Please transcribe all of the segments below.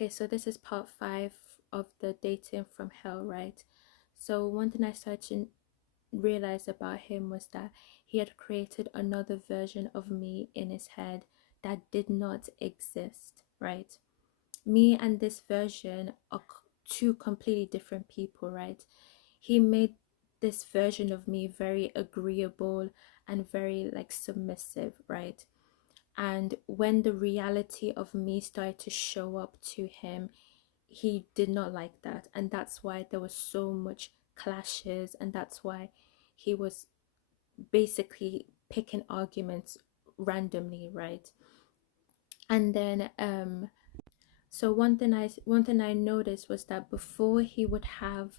Okay, so this is part 5 of the dating from hell, right? So one thing I started to realize about him was that he had created another version of me in his head that did not exist, right? Me and this version are two completely different people, right? He made this version of me very agreeable and very like submissive, right? And when the reality of me started to show up to him, he did not like that, and that's why there was so much clashes, and that's why he was basically picking arguments randomly, right? And then so one thing I noticed was that before he would have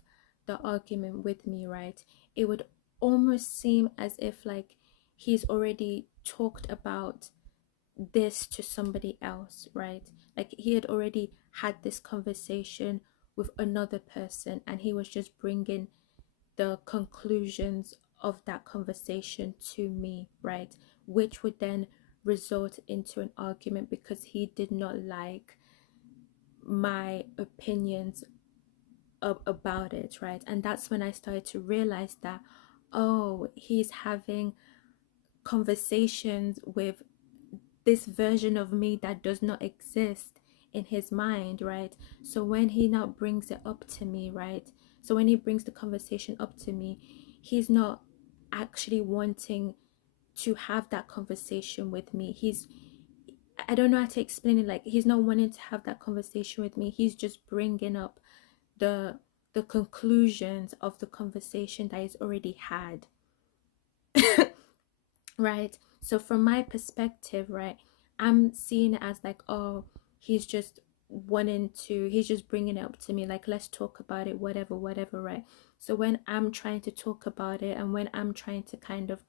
the argument with me, right, it would almost seem as if like he's already talked about this to somebody else, right? Like he had already had this conversation with another person, and he was just bringing the conclusions of that conversation to me, right? Which would then result into an argument because he did not like my opinions about it, right? And that's when I started to realize that, oh, he's having conversations with this version of me that does not exist in his mind, right? So when he now brings it up to me, right? So when he brings the conversation up to me, he's not actually wanting to have that conversation with me. I don't know how to explain it. Like, he's not wanting to have that conversation with me. He's just bringing up the the conclusions of the conversation that he's already had. Right? So from my perspective, right, I'm seeing it as like, oh, he's just he's just bringing it up to me, like, let's talk about it, whatever, whatever, right? So when I'm trying to talk about it, and when I'm trying to kind of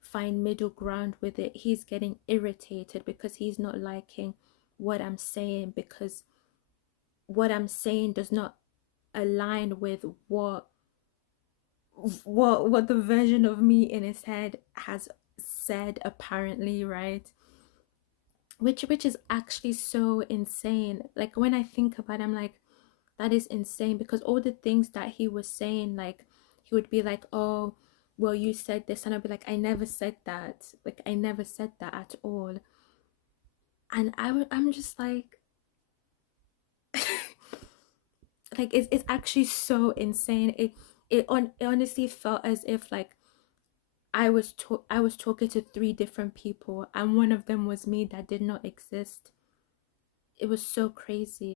find middle ground with it, he's getting irritated because he's not liking what I'm saying, because what I'm saying does not align with what the version of me in his head has said, apparently, right? Which is actually so insane. Like, when I think about it, I'm like, that is insane, because all the things that he was saying, like, he would be like, oh, well, you said this, and I'd be like, I never said that, like, I never said that at all. And I'm just like like, it's actually so insane. It honestly felt as if like I was talking to three different people, and one of them was me that did not exist. It was so crazy.